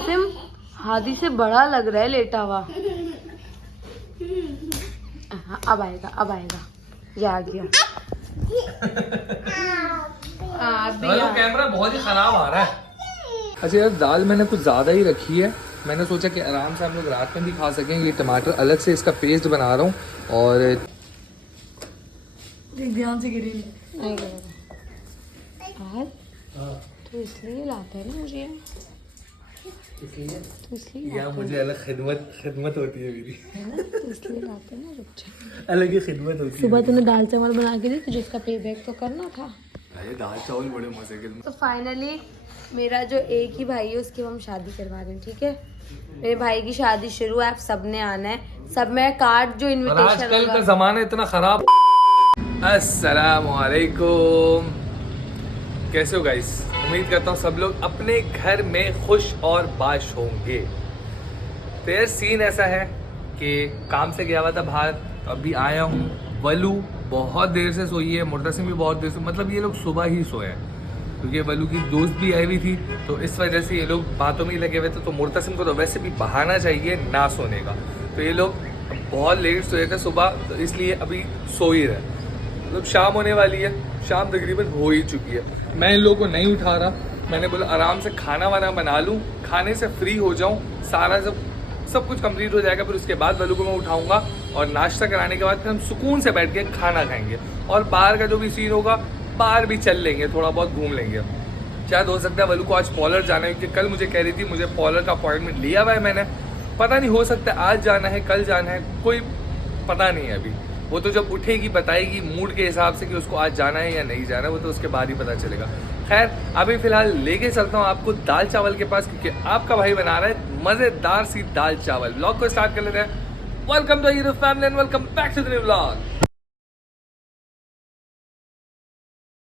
SIM Hadi से बड़ा लग रहा है लेटा हुआ। अब आएगा अब आएगा, ये आ गया। कैमरा बहुत ही खराब आ रहा है। अच्छा यार, दाल मैंने कुछ ज़्यादा ही रखी है। मैंने सोचा कि आराम से हम लोग रात में भी खा सकेंगे। ये टमाटर अलग से इसका पेस्ट बना रहा हूँ और ध्यान से गिरी नहीं। तो इसलिए लाता है ना मुझे, तो इसलिए या मुझे अलग खिदमत होती है मेरी, है ना, तो इसलिए लाते हैं ना। रुक जा, अलग ही खिदमत होती है। सुबह तूने दाल चावल बना के दी, तुझे इसका पे बैक तो करना था। अरे दाल चावल बड़े मजे के। तो फाइनली मेरा जो एक ही भाई है उसकी हम शादी करवा रहे हैं, ठीक है। मेरे भाई की शादी शुरू है, आप सबने आना है। सब में कार्ड जो इनविटेशन, आजकल का जमाना इतना खराब। अस्सलाम वालेकुम, कैसे हो गाइस? उम्मीद करता हूँ सब लोग अपने घर में खुश और बाश होंगे। तो यार सीन ऐसा है कि काम से गया हुआ था बाहर, अभी आया हूँ। वलू बहुत देर से सोई है, मुर्तसिम भी बहुत देर से, मतलब ये लोग सुबह ही सोए हैं क्योंकि वलू की दोस्त भी आई हुई थी, तो इस वजह से ये लोग बातों में ही लगे हुए थे। तो मुर्तसिम को तो वैसे भी बहाना चाहिए ना सोने का, तो ये लोग बहुत लेट सोए थे सुबह, तो इसलिए अभी सो ही रहे। मतलब शाम होने वाली है, शाम तकरीबन हो ही चुकी है। मैं इन लोगों को नहीं उठा रहा, मैंने बोला आराम से खाना वाना बना लूँ, खाने से फ्री हो जाऊँ, सारा सब कुछ कंप्लीट हो जाएगा। फिर उसके बाद वलू को मैं उठाऊंगा और नाश्ता कराने के बाद फिर हम सुकून से बैठ के खाना खाएंगे और बाहर का जो भी सीन होगा बाहर भी चल लेंगे, थोड़ा बहुत घूम लेंगे। शायद हो सकता है वलू को आज पॉलर जाना है, क्योंकि कल मुझे कह रही थी मुझे पॉलर का अपॉइंटमेंट लिया हुआ है मैंने, पता नहीं हो सकता है आज जाना है कल जाना है, कोई पता नहीं है अभी। वो तो जब उठेगी बताएगी मूड के हिसाब से कि उसको आज जाना है या नहीं जाना है, वो तो उसके बाद ही पता चलेगा। खैर अभी फिलहाल लेके चलता हूँ आपको दाल चावल के पास, क्योंकि आपका भाई बना रहा है मजेदार सी दाल चावल। व्लॉग को स्टार्ट कर लेते हैं। Welcome to YouTube family and welcome back to the new vlog.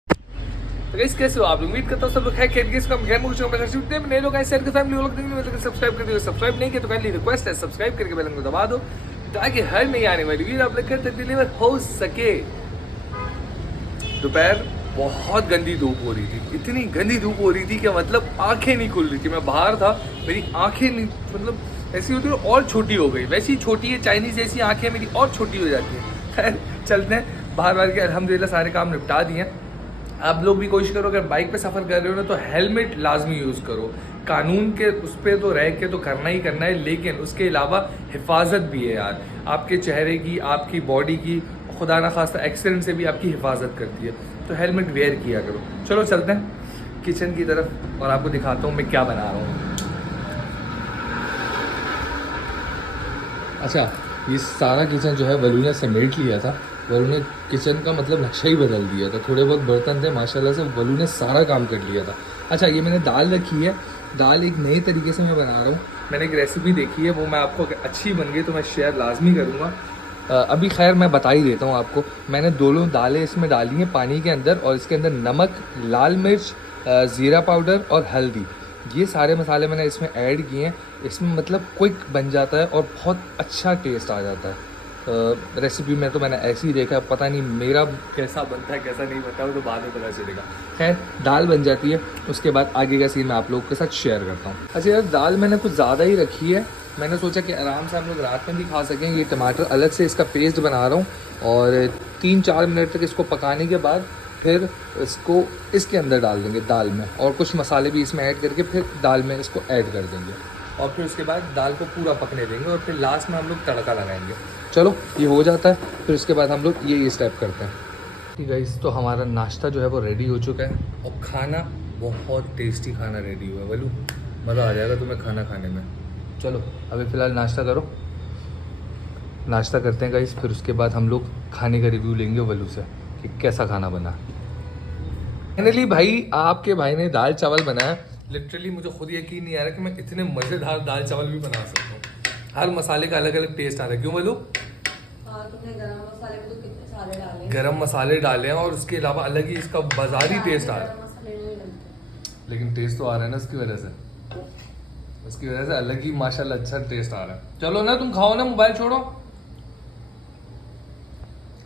तो गाइस कैसे हो आप लोग? उम्मीद करता हूँ सब लोग है खेल के इसका घर में कुछ नए लोग आए शेयर के फैमिली लोग देखेंगे, मतलब सब्सक्राइब कर दियो। सब्सक्राइब नहीं किया तो काइंडली रिक्वेस्ट है सब्सक्राइब करके बेल आइकन को दबा दो, ताकि हर नई आने वाली वीडियो आप लोग तक डिलीवर हो सके। दोपहर बहुत गंदी धूप हो रही थी, इतनी गंदी धूप हो रही थी कि मतलब आंखें नहीं खुल रही थी। मैं बाहर था, मेरी आंखें नहीं, मतलब ऐसी होती है और छोटी हो गई, वैसी छोटी है चाइनीज जैसी आंखें मेरी और छोटी हो जाती है। खैर चलते हैं बाहर के, अल्हम्दुलिल्लाह सारे काम निपटा दिए। आप लोग भी कोशिश करो, अगर बाइक पे सफ़र कर रहे हो ना तो हेलमेट लाजमी यूज़ करो। कानून के उस पर तो रह के तो करना ही करना है, लेकिन उसके अलावा हिफाजत भी है यार, आपके चेहरे की, आपकी बॉडी की, खुदा ना खास्ता एक्सीडेंट से भी आपकी हिफाजत करती है, तो हेलमेट वेयर किया करो। चलो चलते हैं किचन की तरफ और आपको दिखाता हूँ मैं क्या बना रहा हूँ। अच्छा, ये सारा किचन जो है वलू ने समेट लिया था, वलू ने किचन का मतलब नक्शा ही बदल दिया था। थोड़े बहुत बर्तन थे, माशाल्लाह से वलू ने सारा काम कर लिया था। अच्छा, ये मैंने दाल रखी है, दाल एक नए तरीके से मैं बना रहा हूँ। मैंने एक रेसिपी देखी है, वो मैं आपको अच्छी बन गई तो मैं शेयर लाजमी करूँगा। अभी खैर मैं बता ही देता हूँ आपको। मैंने दोनों दालें इसमें डाली हैं पानी के अंदर, और इसके अंदर नमक, लाल मिर्च, ज़ीरा पाउडर और हल्दी, ये सारे मसाले मैंने इसमें ऐड किए हैं। इसमें मतलब क्विक बन जाता है और बहुत अच्छा टेस्ट आ जाता है। रेसिपी में तो मैंने ऐसे ही देखा, पता नहीं मेरा कैसा बनता है कैसा नहीं बनता है, वो तो बाद में पता चलेगा। खैर दाल बन जाती है, उसके बाद आगे का सीन मैं आप लोगों के साथ शेयर करता हूँ। अच्छा यार, दाल मैंने कुछ ज़्यादा ही रखी है, मैंने सोचा कि आराम से हम लोग रात में भी खा सकेंगे। ये टमाटर अलग से इसका पेस्ट बना रहा हूँ और 3-4 मिनट तक इसको पकाने के बाद फिर इसको इसके अंदर डाल देंगे दाल में, और कुछ मसाले भी इसमें ऐड करके फिर दाल में इसको ऐड कर देंगे, और फिर उसके बाद दाल को पूरा पकने देंगे और फिर लास्ट में हम लोग तड़का लगाएंगे। चलो ये हो जाता है, फिर उसके बाद हम लोग ये स्टेप करते हैं। ठीक है गाइस, तो हमारा नाश्ता जो है वो रेडी हो चुका है और खाना बहुत टेस्टी खाना रेडी हुआ है। वलू मज़ा आ जाएगा तुम्हें खाना खाने में। चलो अभी फ़िलहाल नाश्ता करो, नाश्ता करते हैं गाइस, फिर उसके बाद हम लोग खाने का रिव्यू लेंगे वलू से कि कैसा खाना बना। फाइनली भाई आपके भाई ने दाल चावल बनाया। लिटरली मुझे खुद यकीन नहीं आ रहा कि मैं इतने मज़ेदार दाल चावल भी बना सकता हूँ। हर मसाले का अलग अलग टेस्ट आ रहा है। क्यों बोलो? तुमने गरम मसाले में तो कितने सारे डाले, गरम मसाले डाले हैं और उसके अलावा अलग ही इसका बाजारी टेस्ट आ रहा है, लेकिन टेस्ट तो आ रहा है ना उसकी वजह से, उसकी वजह से अलग ही माशाल्लाह अच्छा टेस्ट आ रहा है। चलो ना तुम खाओ ना, मोबाइल छोड़ो,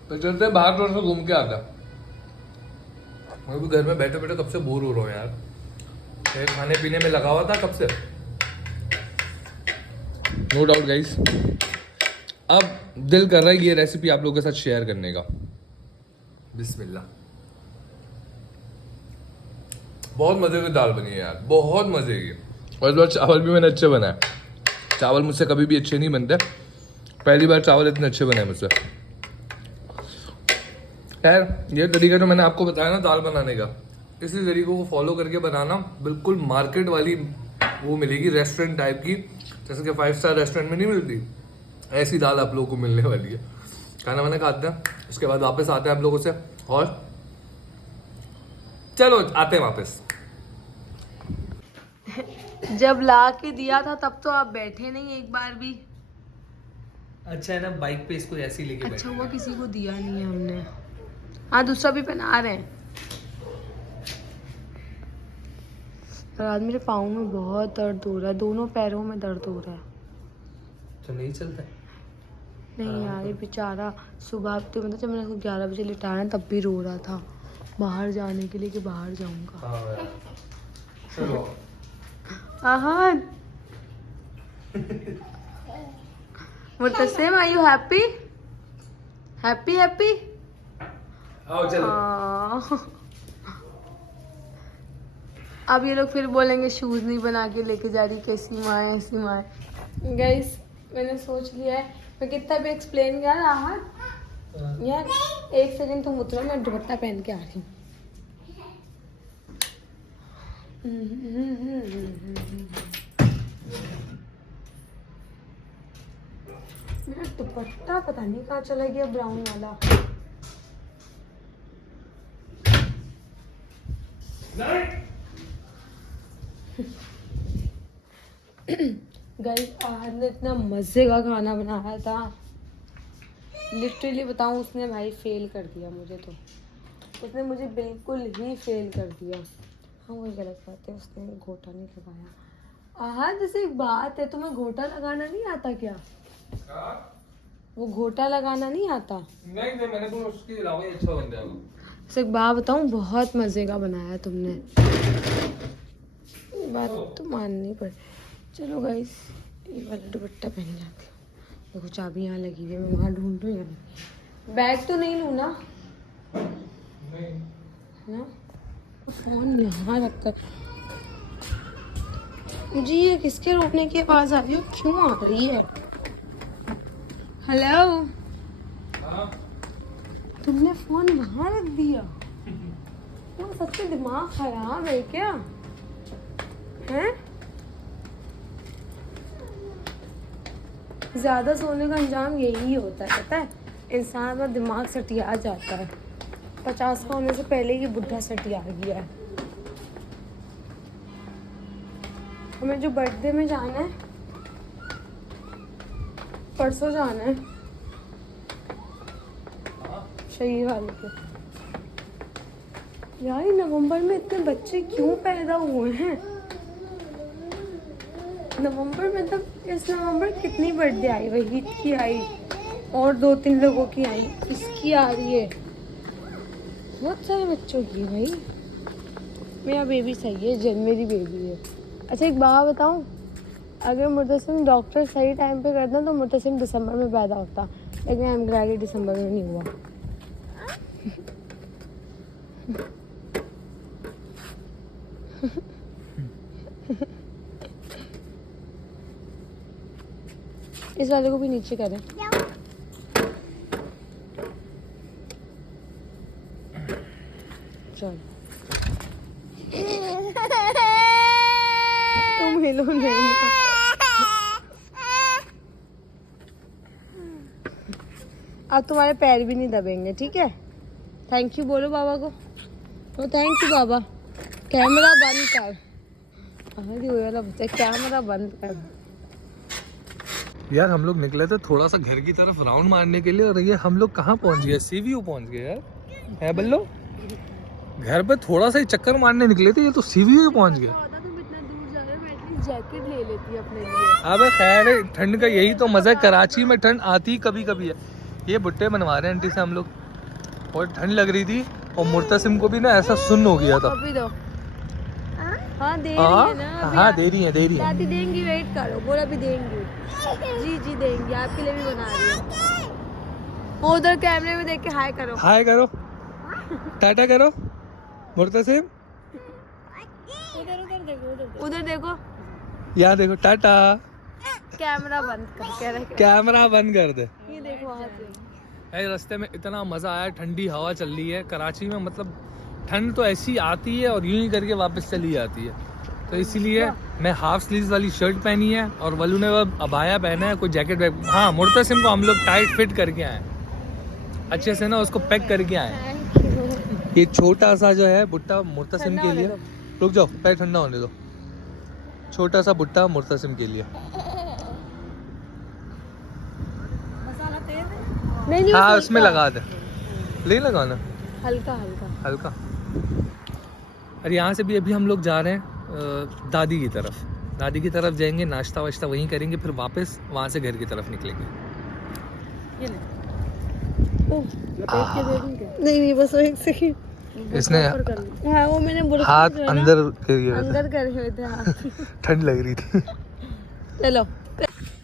तो चलते बाहर थोड़ा सा घूम के आता। मैं भी घर में बैठे बैठे कब से बोर हो रहा हूँ यार, खाने पीने में लगा हुआ था कब से, नो डाउट गाइस, अब दिल कर रहा है ये रेसिपी आप लोगों के साथ शेयर करने का। बिस्मिल्लाह। बहुत मजे की दाल बनी है यार, बहुत मजे की। और इस बार चावल भी मैंने अच्छे बनाए। चावल मुझसे कभी भी अच्छे नहीं बनते, पहली बार चावल इतने अच्छे बने मुझसे। यार ये तरीका जो मैंने आपको बताया ना दाल बनाने का, इसी तरीके को फॉलो करके बनाना, बिल्कुल मार्केट वाली वो मिलेगी रेस्टोरेंट टाइप की, जैसे कि 5 स्टार रेस्टोरेंट में नहीं मिलती, ऐसी दाल आप लोगों को मिलने वाली है। खाना वाना खाते हैं, उसके बाद वापस आते हैं आप लोगों से, और चलो आते हैं वापस। जब ला के दिया था तब तो आप बैठे नहीं एक बार भी। अच्छा है ना, बाइक पे इसको ऐसे ही लेके अच्छा हुआ किसी को दिया नहीं है हमने। हाँ दूसरा भी पहना रहे हैं। और आज मेरे पाँव में बहुत दर्द हो रहा है, दोनों पैरों में दर्द हो रहा है। तो नहीं चलता नहीं यार ये बेचारा सुबह तो मतलब जब मैंने उसको 11 बजे लिटाया तब भी रो रहा था बाहर जाने के लिए कि बाहर जाऊंगा। चलो Ahan Mutasim, are you happy? Happy happy? आओ चलो। अब ये लोग फिर बोलेंगे शूज नहीं बना के लेके जा रही, कैसी माँ है ऐसी माँ है। गाइस मैंने सोच लिया है, मैं कितना भी एक्सप्लेन किया आहन यार, एक सेकंड तुम उतरो, मैं दुपट्टा पहन के आ रही हूँ। मेरा दुपट्टा पता नहीं कहाँ चला गया, ब्राउन वाला। गाइस आज ने इतना मजे का खाना बनाया था, लिटरली बताऊं उसने भाई फेल कर दिया मुझे, तो उसने मुझे बिल्कुल ही फेल कर दिया। हाँ वही गलत बात है, उसने घोटा नहीं लगाया। हाँ जैसे एक बात है, तुम्हें घोटा लगाना नहीं आता क्या? वो घोटा लगाना नहीं आता? नहीं मैंने तो उसके अलावा ही अच्छा बन जाएगा। जैसे एक बात बताऊं, बहुत मजे का बनाया तुमने, बात तो माननी पड़े। चलो गाइस ये वाला दुपट्टा पहन जाते हैं। देखो चाबी यहाँ लगी हुई है, मैं वहाँ ढूंढ रही हूँ। बैग तो नहीं लूँ ना? नहीं ना फोन यहाँ रखकर। मुझे ये किसके रोकने की आवाज आ रही है, क्यों आ रही है? हेलो, तुमने फोन वहाँ रख दिया? तुम सच्चे दिमाग खराब है क्या? हैं? ज्यादा सोने का अंजाम यही होता है, पता है? इंसान का दिमाग सटिया जाता है। 50 का होने से पहले ही बुढ़ा सटिया गया है। हमें जो बर्थडे में जाना है, परसों जाना है शहीद वाले के। यार नवंबर में इतने बच्चे क्यों पैदा हुए हैं? नवंबर में, मतलब इस नवंबर कितनी बर्थडे आई? वहीद की आई और 2-3 लोगों की आई, इसकी आ रही है, बहुत सारे बच्चों की। भाई मेरा बेबी सही है, मेरी बेबी है। अच्छा एक बात बताऊं, अगर मुतसिम डॉक्टर सही टाइम पे करता तो मुतसिम दिसंबर में पैदा होता, लेकिन आई एम ग्लैड दिसंबर में नहीं हुआ। इस वाले को भी नीचे करें। चल तुम हिलो नहीं। अब तुम्हारे पैर भी नहीं दबेंगे, ठीक है? थैंक यू बोलो बाबा को। तो थैंक यू बाबा। कैमरा बंद कर। कैमरा बंद कर। यार हम लोग निकले थे थोड़ा सा घर की तरफ राउंड मारने के लिए, और ये हम लोग कहाँ पहुँच गए? सीवीयू पहुँच गए यार। है बल्लो, घर पे थोड़ा सा ही चक्कर मारने निकले थे, ये तो सीवीयू पहुँच गए। तुम इतना दूर जा रहे हो, मैं एटलीस्ट जैकेट ले लेती अपने लिए। अबे खैर है, ठंड का यही तो मजा है, कराची में ठंड आती कभी कभी है। ये भुट्टे बनवा रहे हैं आंटी से हम लोग, और ठंड लग रही थी, और मुर्तसिम को भी ना ऐसा सुन्न हो गया था। अभी दो। हाँ दे रही है ना अभी हाँ दे रही है दादी देंगी, वेट करो, बोला भी देंगी। जी जी देंगी, आपके लिए भी बना रही है। वो उधर कैमरे में देख के हाय करो, हाय करो, टाटा करो मुर्तसिम, उधर देखो, यहाँ देखो, टाटा। कैमरा बंद कर कह रहे, कैमरा बंद कर दे। ये देखो वहाँ से। रास्ते में इतना मज़ा आया, ठंडी हवा चल रही है कराची में, मतलब ठंड तो ऐसी आती है और यूं ही करके वापस चली जाती है। तो इसीलिए मैं हाफ स्लीव्स वाली शर्ट पहनी है और वलू ने वो अबाया पहना है, कोई जैकेट वैक। हाँ मुर्तसिम को हम लोग टाइट फिट करके आए, अच्छे से ना उसको पैक करके आए। ये छोटा सा जो है भुट्टा मुर्तसिम के लिए, रुक जाओ पैर ठंडा होने दो, छोटा सा भुट्टा मुर्तसिम के लिए। नहीं हाँ उसमें लगा दे, नहीं लगाना, हल्का हल्का हल्का। और यहाँ से भी अभी हम लोग जा रहे हैं दादी की तरफ, दादी की तरफ जाएंगे, नाश्ता वाश्ता वहीं करेंगे, फिर वापस वहाँ से घर की तरफ निकलेंगे। ये नहीं बस वो एक सेकंड इसने हाँ वो मैंने हाथ अंदर अंदर करे हुए थे हाथ। ठंड लग रही थी। चलो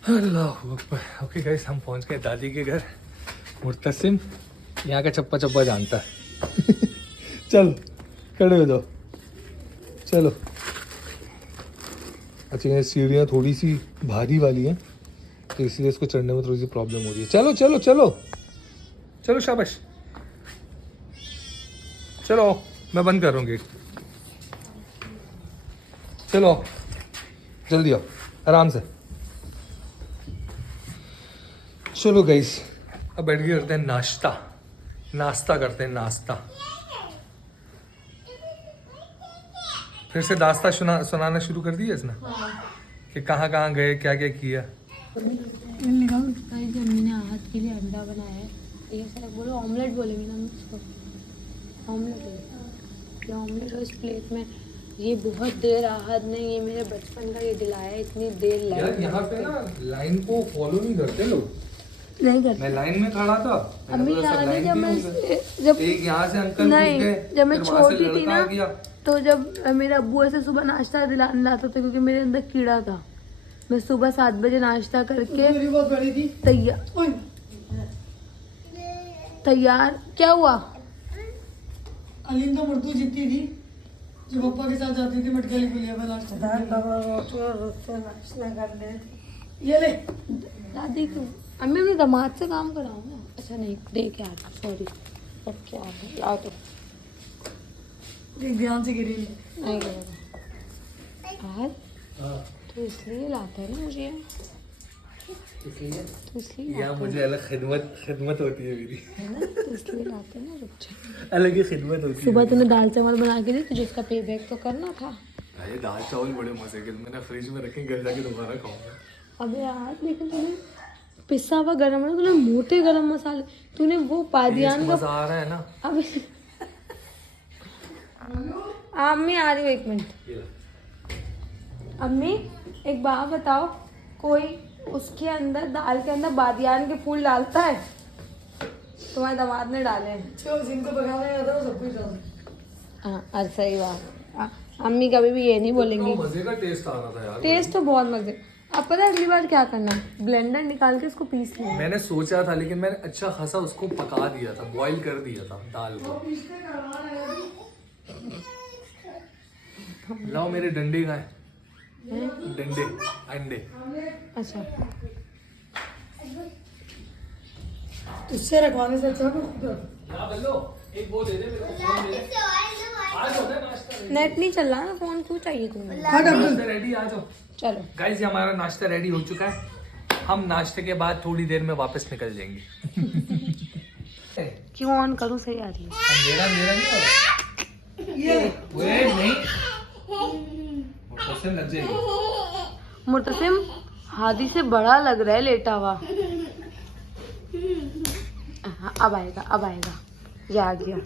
अल्लाह अकबर। ओके गाइस, हम पहुंच गए दादी के घर। मुर्तसिम यहाँ का चप्पा चप्पा जानता है। चल खड़े हो जाओ, चलो। अच्छा ये सीढ़ियाँ थोड़ी सी भारी वाली हैं तो इसलिए इसको चढ़ने में थोड़ी सी प्रॉब्लम हो रही है। चलो चलो चलो चलो, शाबाश, चलो मैं बंद कर रहा हूँ गेट। चलो जल्दी आओ, आराम से। चलो गाइस, अब बैठ के करते हैं नाश्ता करते हैं नाश्ता। फिर से दास्ता सुनाना शुरू कर दिया इसने कि कहाँ कहाँ गए, क्या क्या किया। मम्मी ने आहत के लिए अंडा बनाया है, ये सर बोलो ऑमलेट बोलेंगे ना उसको, ऑमलेट ये ऑमलेट है इस प्लेट में। ये बहुत देर आहत ने ये मेरे बचपन का ये दिलाया है, इतनी देर यार यहाँ पे ना लाइन को फॉलो नहीं करते लोग, नहीं करते। मैं लाइन में खड़ा था, अम्मी याद है जब एक यहाँ से अंकल नहीं जब मैं छोटी थी ना गया। तो जब मेरे अब्बू ऐसे सुबह नाश्ता दिलाने लाते थे क्योंकि मेरे अंदर कीड़ा था, मैं सुबह 7 बजे नाश्ता करके तैयार क्या हुआ। अलीन तो मुर्तू जीतती थी जो पप्पा के साथ जाती थी मटकली पुलिया पर नाश्ता कर ले। ये ले दादी क्यों, अम्मी अपने दामाद से काम कराओ ना। अच्छा नहीं देख यार, सॉरी अब क्या है, लाओ तो देख ध्यान से गिरी नहीं करेगा तो इसलिए लाता है ना मुझे, तो इसलिए यहाँ मुझे अलग खिदमत होती है मेरी, है ना, तो इसलिए लाते हैं ना। रुक जा, अलग ही खिदमत होती है। सुबह तूने दाल चावल बना के दी तुझे उसका पे बैक तो करना था। अरे दाल चावल बड़े मजे के, मैंने फ्रिज में रखे, घर जाके दोबारा खाऊंगा। अबे यार लेकिन तूने पिसा हुआ गरम मसाला, तूने मोटे गरम मसाले, तूने वो पादियान का मजा आ रहा है ना। अबे अम्मी आ रही हूँ, एक मिनट। अम्मी एक बात बताओ, कोई उसके अंदर दाल के अंदर बादियान के फूल डालता है? तुम्हारे दामाद ने डाले हैं। जिनको पकाना आता है वो सब कुछ डालता है। हाँ अरे सही बात, अम्मी कभी भी ये नहीं बोलेंगी। मजे का टेस्ट आ रहा था यार, टेस्ट तो बहुत मजे। अब पता है अगली बार क्या करना, ब्लेंडर निकाल के इसको पीस लेना। मैंने सोचा था लेकिन मैंने अच्छा खासा उसको पका दिया था, बॉईल कर दिया था दाल को। लाओ मेरे डंडे का है, डंडे अंडे। अच्छा उससे रखवाने से अच्छा तो एक वो दे दे मेरे को, फोन दे दे। आज होता है नाश्ता, नेट नहीं चल रहा ना, फोन क्यों चाहिए तुम्हें? नाश्ता रेडी, आ जाओ। चलो गाइस ये हमारा नाश्ता रेडी हो चुका है, हम नाश्ते के बाद थोड़ी देर में वापस निकल जाएंगे। क्यों ऑन करूँ, सही आ रही है। मेरा नहीं हो रहा ये, नहीं मुर्तसिम लग जाएगी। मुर्तसिम हादी से बड़ा लग रहा है लेटा हुआ। हाँ अब आएगा ये आ गया।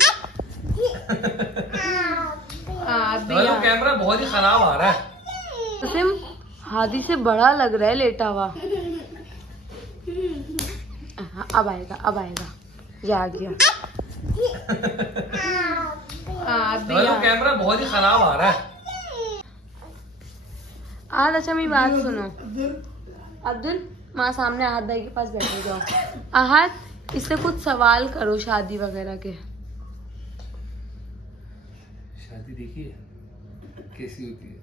हेलो, कैमरा बहुत ही खराब आ रहा है। मुर्तसिम हादी से बड़ा लग रहा है लेटा हुआ। हाँ अब आएगा ये आ गया। हेलो, कैमरा बहुत ही खराब आ रहा है। आज अच्छा मेरी बात सुनो, अब्दुल अब्दुल माँ सामने आहत भाई के पास बैठे जाओ। आहत इससे कुछ सवाल करो शादी वगैरह के। शादी देखी है कैसी होती है?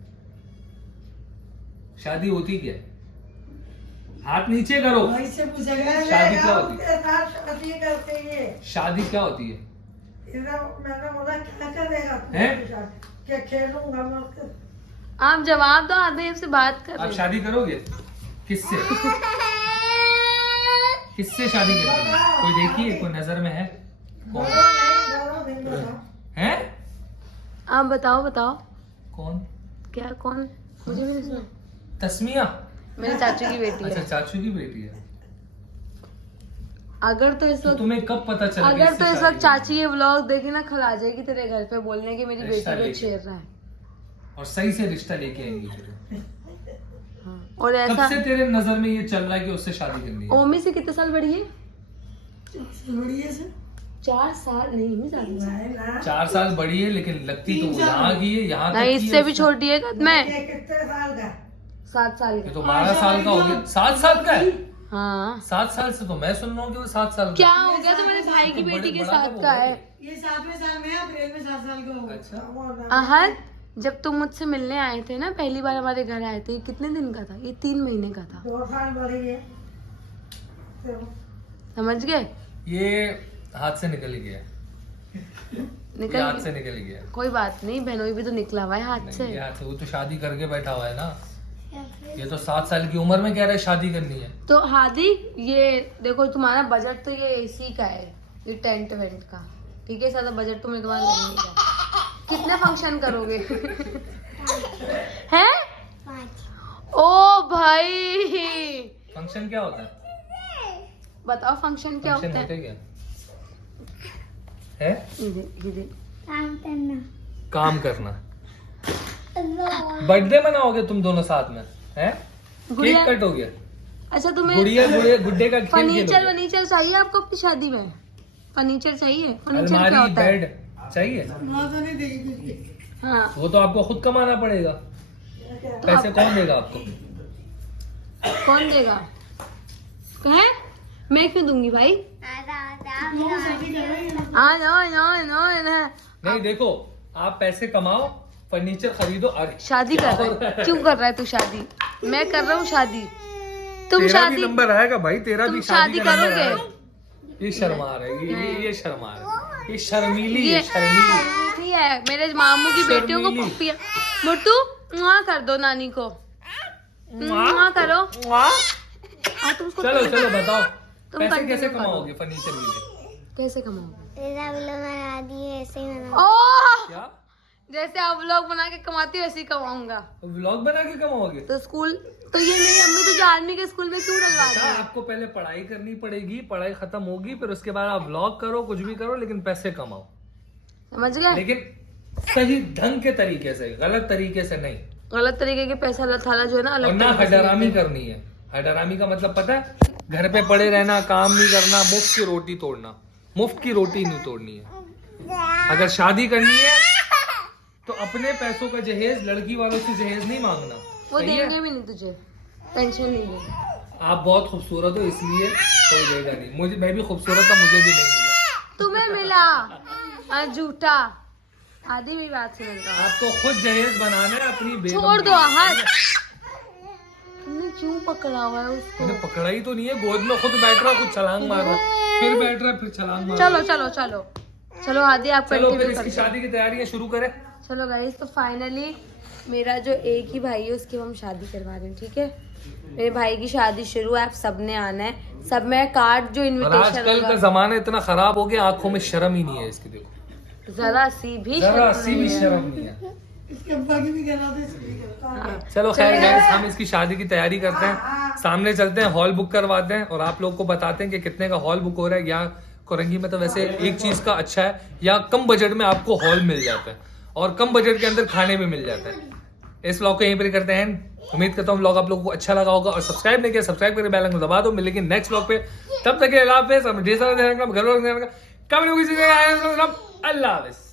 शादी होती क्या है? हाथ नीचे करो। भाई से पूछा गया शादी क्या होती है? शादी करते ये शादी क्या होती है? मैंने बोला क्या करेगा हैं? क्या खेलूंगा मैं? आप जवाब दो, आधे से बात कर आप रहे हैं। शादी करोगे किससे? किससे शादी करोगे? कोई देखी है? कोई नजर में है? कौन है? आप बताओ बताओ कौन? क्या कौन? मुझे भी नहीं सुना। तस्मिया? मेरी चाचू की बेटी अच्छा है। चाचू की बेटी है। अगर तो इस तो वक्त तुम्हें कब पता चला? कि अगर इससे तो इस शादी वक्त चाची ये व्लॉग देखे ना, खल आ जाएगी तेरे घर पे बोलने की मेरी रिश्ता बेटी को लेके। छेड़ रहा है। और सही से रिश्ता लेके आएंगी फिर। हाँ। और कब ऐसा से तेरे नजर में ये चल रहा है कि उससे शादी करनी है? ओमी से कितने साल बड़ी है? बढ़िया से 4 साल नहीं, मैं ज्यादा। नहीं ना 4 साल बड़ी है, लेकिन लगती तो वो यहाँ की है, यहाँ तक नहीं, की इससे है भी उससे। छोटी है कद में। ये कितने साल का 7 साल ये का। तो 12 साल का हो गया। 7 साल का है? हाँ 7 साल से तो मैं सुन रहा हूँ कि वो 7 साल का क्या है। हो गया? तो मेरे भाई की बड़े- बेटी के बड़ा साथ तो का हो है। गया। ये 7वें साल में है, अप्रैल में 7 साल का होगा अच्छा। आहत जब तुम मुझसे मिलने आए थे ना, पहली बार हमारे घर आए थे, ये कितने दिन का था? ये 3 महीने का था। 2 साल बड़ी है तो समझ गए? ये हाथ से निकल गया। ये हाथ से निकल निकल गया। कोई बात नहीं, बहनोई भी तो निकला हुआ है हाथ नहीं, से। ये हाथ से वो तो शादी करके बैठा हुआ है ना। ये तो 7 साल की उम्र में कह रहा है शादी करनी है। तो हादी ये देखो, तुम्हारा बजट तो ये एसी का है, ये टेंट वेंट का, ठीक है? ज्यादा बजट तो मेरे तुम्हारा नहीं है। कितने फंक्शन करोगे? हैं? ओ भाई फंक्शन क्या होता है? बताओ फंक्शन क्या फंक्शन होता होते है? क्या है? ये काम करना। बर्थडे मनाओगे तुम दोनों साथ में? हैं? गुड़िया- केक कट हो गया। अच्छा तुम्हें गुड़िया गुड्डे का खेल फर्नीचर खेलोगे। फर्नीचर चाहिए आपको अपनी शादी में? फर्नीचर चाहिए? फर्नीचर क्या अलमारी होता है? बेड चाहिए? माँ तो नहीं देगी कुछ हाँ वो तो आपको खुद कमाना पड़ेगा। पैसे कौन देगा आपको? कौन देगा? कहे मैं क्यों दूंगी भाई? शादी कर रही है नो नहीं देखो, आप पैसे कमाओ, फर्नीचर खरीदो। अरे शादी कर रहा है? क्यों कर रहा है तू शादी? मैं कर रहा हूँ शादी। तुम तेरा भी शादी नंबर आएगा भाई, तेरा तुम भी शादी का नंबर करोगे? आएगा। ये शर्मा रहा है, ये शर्मा रहा है, ये शर्मीली ये है, शर्मीली। नहीं है, मेरे मामू की बेटियों को शर्मीली। पप्पिया। मुट्टू मुआ कर दो नानी को, मुआ करो। तुम उसको चलो चलो बताओ, तुम पैसे continue कैसे करो। कमाओगे फर्नीचर के लिए? कैसे कमाओगे? ऐसे ही बना ओह क्या जैसे आप व्लॉग बना के कमाती हो ऐसे ही कमाऊंगा। व्लॉग बना के कमाओगे? तो स्कूल तो ये मेरी अम्मी तुझे आर्मी के स्कूल में क्यों डलवा बेटा, दी? आपको पहले पढ़ाई करनी पड़ेगी, पढ़ाई खत्म होगी, फिर उसके बाद आप व्लॉग करो, कुछ भी करो, लेकिन पैसे कमाओ। समझ गए? लेकिन सही ढंग के तरीके से, गलत तरीके से नहीं। गलत तरीके के पैसा अल्लाह ताला जो है ना और अलग ना तरीके से हडरामी देते हैं। करनी है। हडरामी का मतलब पता है? घर पे पड़े रहना, काम नहीं करना, मुफ्त की रोटी तोड़ना। मुफ्त की रोटी नहीं तोड़नी है। अगर शादी करनी है तो अपने पैसों का जहेज लड़की वालों से जहेज नहीं मांगना। वो सही देंगे है? भी नहीं तुझे, टेंशन नहीं ले। आप बहुत खूबसूरत हो इसलिए कोई देगा नहीं। मुझे, मैं भी खूबसूरत था, मुझे भी नहीं मिला। तुम्हें मिला झूठा। आधी भी बात समझ रहा हूँ। आपको खुद जहेज बनाना है अपनी बेगम छोड़ के। दो हाथ। तुमने क्यों पकड़ा हुआ है उसको? मैंने पकड़ा ही तो नहीं है, गोद में खुद बैठ रहा, खुद छलांग मार रहा, फिर बैठ रहा, फिर छलांग मार रहा। चलो चलो चलो चलो आदि आप चलो फिर कंटिन्यू इसकी करो। शादी की तैयारियां शुरू करें। चलो गाइस, तो फाइनली मेरा जो एक ही भाई है उसकी हम शादी करवा रहे हैं, ठीक है? मेरे भाई की शादी शुरू है, आप सबने आना है। सब में कार्ड जो और इनविटेशन आजकल का होगा, जमाना इतना खराब हो गया, आंखों में शर्म ही नहीं है इसकी। देखो जरा सी भी जरा शर्म सी भी नहीं है। शर्म नहीं है। इसके अब्बा की भी करा दे, इसकी भी करा दे। हाँ। चलो खैर गाइस, हम इसकी शादी की तैयारी करते हैं, सामने चलते हैं, हॉल बुक करवाते हैं और आप लोग को बताते हैं कि कितने का हॉल बुक हो रहा है। यहाँ कोरंगी में तो वैसे एक चीज का अच्छा है, यहाँ कम बजट में आपको हॉल मिल जाता है और कम बजट के अंदर खाने भी मिल जाता है। इस व्लॉग को यहीं पर करते हैं। उम्मीद करता हूँ व्लॉग आप लोगों को अच्छा लगा होगा और सब्सक्राइब नहीं किया सब्सक्राइब करके बेल आइकन दबा दो। मिलेंगे नेक्स्ट व्लॉग पे, तब तक के अल्लाह हाफिज़। ढेर सारा ध्यान रखना, घर वालों का ध्यान रखना, कभी नहीं किसी अल्लाह हाफिज़।